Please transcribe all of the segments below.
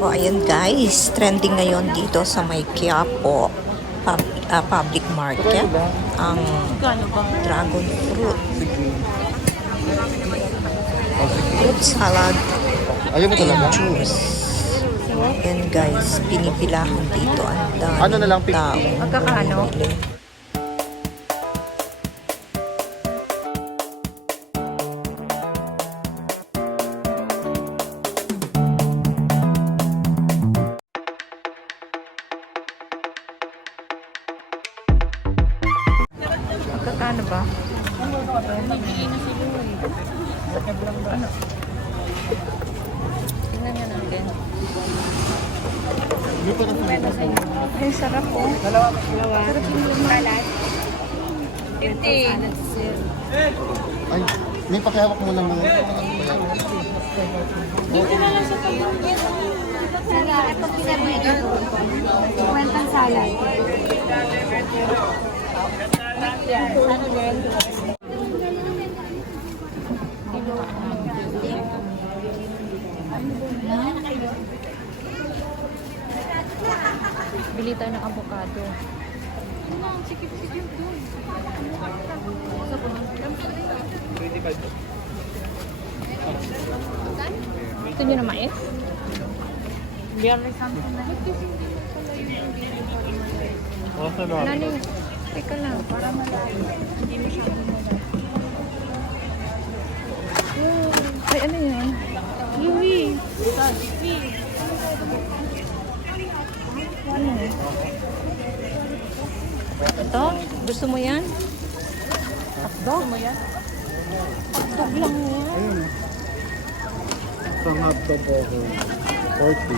O, ayan guys, trending ngayon dito sa may Quiapo public market ang dragon fruit. Fruit salad and juice. Yan guys, pinipilahan dito ang daming tao. Magkakano? Magkakano ba? Ano? Tingnan nga natin. Ay, sarap po. Sarap yung laman. 50. Ay, may pakihawak mo ng mga Dito na lang sa pamangkin. Salad. Pag pinabigyan, kwentang salad. Ano din? Bili tayo ng avocado. Gusto nyo na mais? Biyernes Santo na. Nani, teka lang, para malayo. Hindi masyadong malayo. Ay, ano yun? Louis! Ano? Ito? Gusto mo yan? Hotdog? Gusto mo yan? Hotdog lang yan. Isang hotdog ako. 40.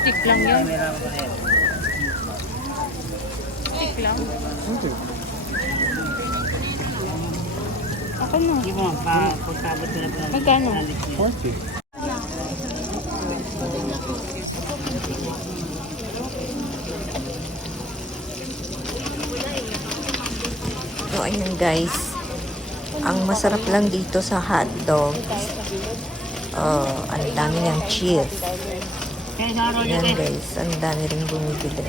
Stick lang yan. Stick lang. Okay. Ako na. Hindi mo, pagkabot na po. Magkano? 40. So, ayan guys. Ang masarap lang dito sa hotdog. Ang dami niyang cheese. Kaya sa araw Ayan guys, ang dami rin bumibili.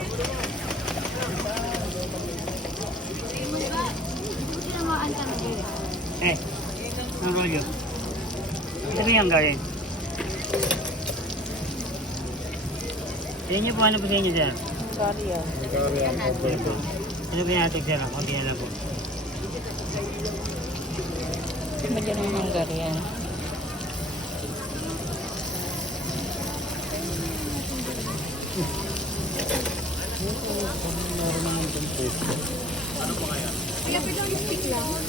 ang rolyo. Sabi ang galing. Sa inyo po, ano po sa inyo, sir? Karya. Ano po natin, sir? Kunti na lang po. Magyan ng manggar yan.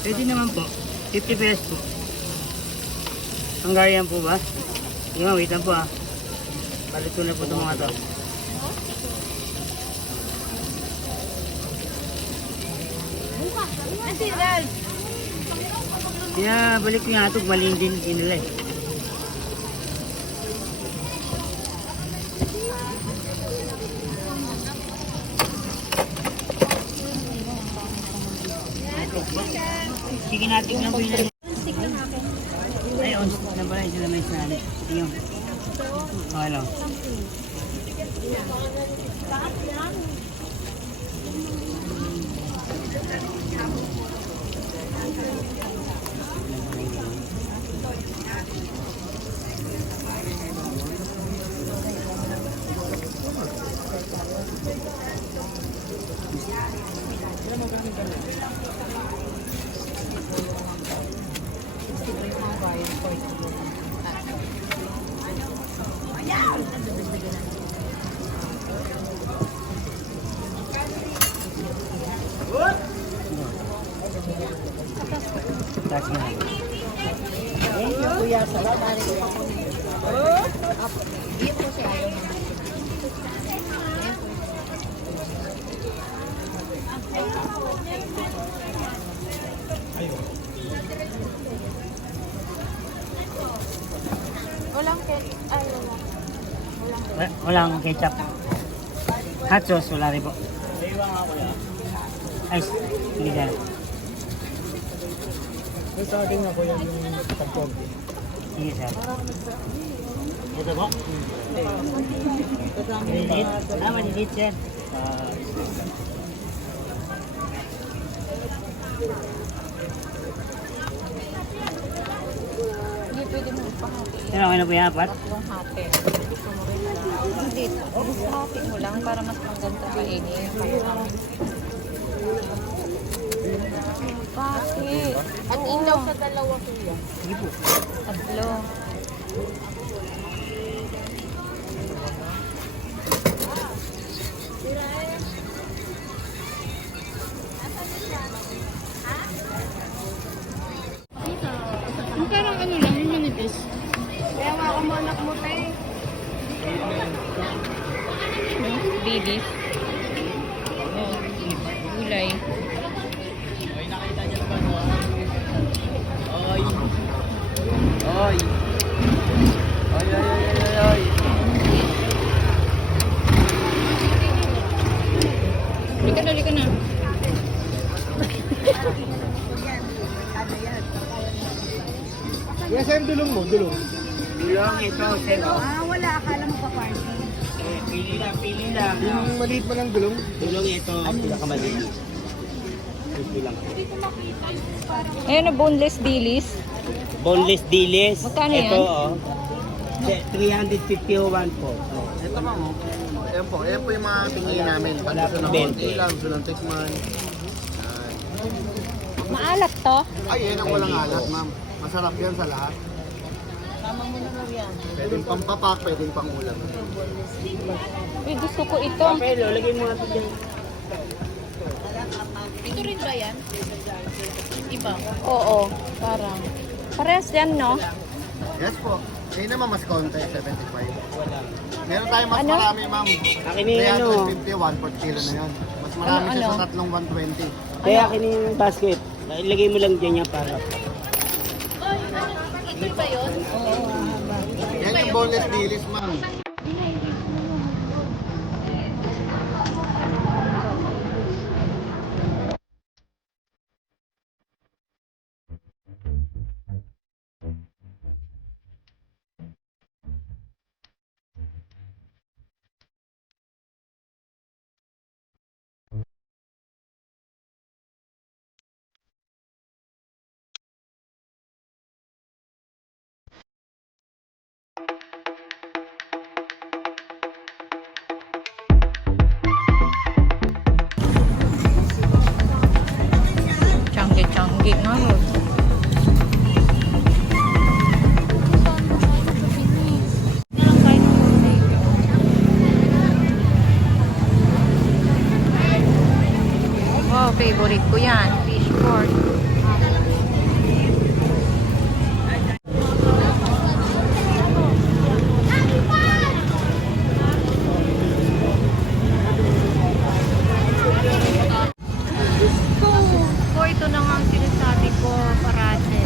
Pwede naman po. 50 pesos po. Hungarian po ba? Hindi nga, wait lang po ah. Balik ko na po itong mga to. Kaya balik ko yung atog, maliin din nila eh. Sige natin lang po yun. Ay, on stick na pala. Ito na may sinali. Ito yung. Okay lang. That's nice. Thank you, kuya. Salamat. Walang ketchup. Hot sauce, wala rin po. Ay, hindi dyan. Ito ating ako yan yung pag-conti. Sige, sir. Okay ba? Maliliit? Maliliit, sir. Hindi pwede mo ipahati. Sir, okay na po yung apat? Tatlong hati. Gusto mo rin na. Hindi. Hati mo lang para mas maganda kainin. Bakit? At ilaw sa dalawa kuya. Sige po. Tatlo. Parang ano lang, yung manipis. Kaya nga ako anak mo, te. Bibis. Oh, gulay. Halika na. Yes, sir, dulong mo, dulong. Dulong ito, sir. Ah, wala. Akala mo pa party. Pili lang. Yung maliit mo lang dulong. Dulong ito, pinakamaliit. Ito lang. Ayan na, boneless dilis. Boneless dilis. Magkano Ito, yan? oh. 351 po. Ito ma'am. Ayan po yung mga tingin namin. Pagkaso ng 20. konti lang, gusto ng tikman. Maalat to. Ay, yan ang walang alat, ma'am. Masarap yan sa lahat. Pwedeng pampapak, pwedeng pangulam. Uy, gusto ko ito. Pero, lagay mo natin dyan. Ito rin ba yan? Iba. Oo, parang. Parehas yan, no? Yes po. Ngayon naman mas konti, 75. Meron tayong mas Ano? marami, ma'am. Akin yung ano. 350, 1 kilo na yun. Mas marami siya Ano? sa tatlong 120. Kaya akin yung basket. Ilagay mo lang dyan yan para. Ito ba yun? Yan yung boneless dilis, ma'am. Changi-changi nga, no? Wow, favorite ko yan. Fish pork. So, ito na nga ang sinasabi ko parate.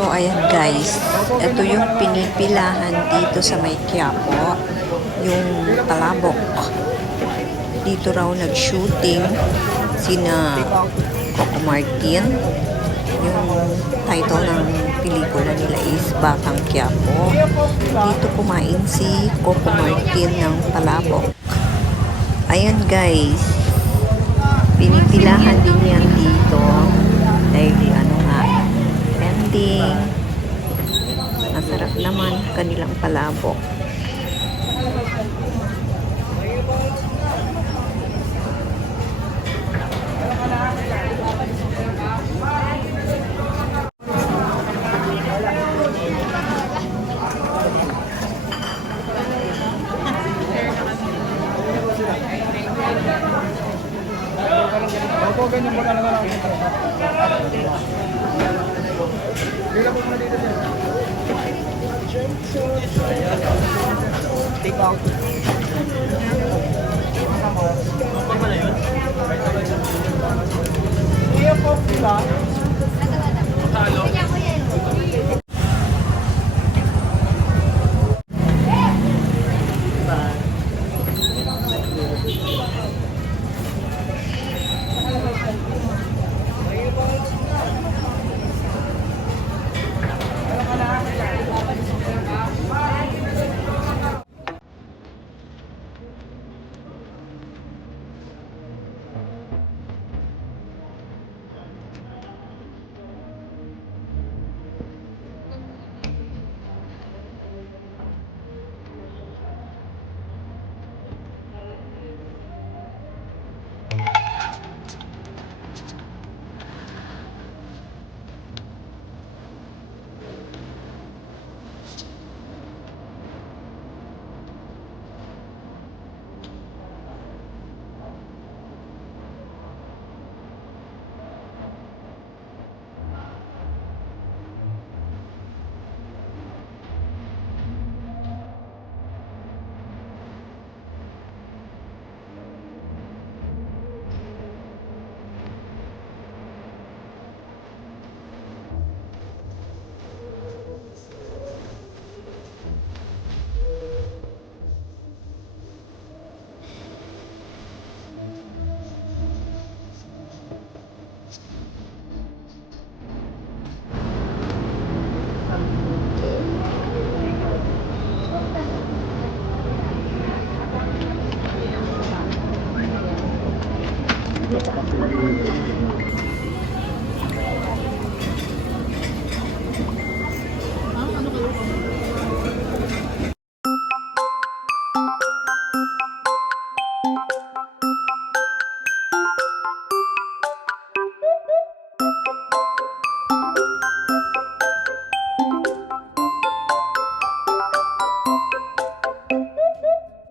So, ayan guys. Ito yung pinipilahan dito sa may Quiapo. Yung palabok. Dito raw nag-shooting sina Coco Martin. Yung title ng pelikula nila is Batang Quiapo. Dito kumain si Coco Martin ng palabok. Ayan guys. Pinipilahan din yan dito. Dahil ano nga, trending. Masarap naman kanilang palabok.